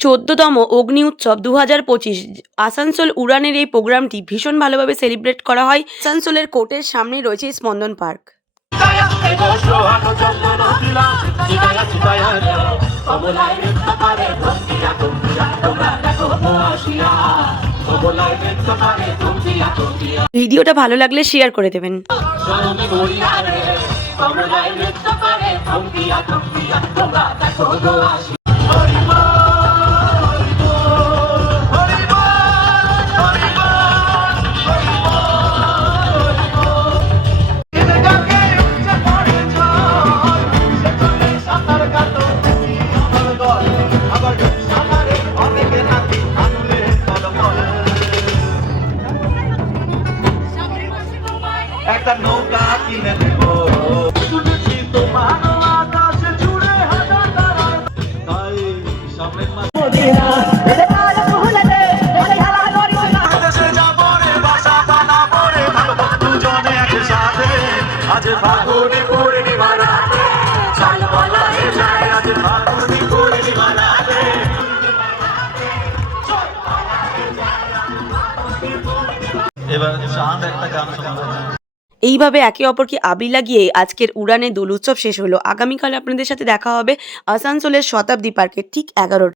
১৪তম অগ্নি উৎসব ২০২৫ আসানসোল উড়ানের এই প্রোগ্রামটি ভীষণ ভালোভাবে সেলিব্রেট করা হয়। আসানসোলের কোর্টের সামনেই রয়েছে স্পন্দন পার্ক। ভিডিওটা ভালো লাগলে শেয়ার করে দেবেন। একটা নৌকা কিনে দেব শুনেছি তোমার আকাশে জুড়ে হাজার তারা তাই সামনের মাসে দেশে যাবো রে বাসা বানাবো রে ভালো দুজনে একসাথে আজ ফাগুনে করে নিবারাতে চল বলা যায় আজ ফাগুনে করে নিবারাতে এবার শান্ত একটা গান শোনাবো। এইভাবে একে অপরকে আবির লাগিয়ে আজকের উড়ানে দোল উৎসব শেষ হলো। আগামীকাল আপনাদের সাথে দেখা হবে আসানসোলের শতাব্দী পার্কে ঠিক 11টা।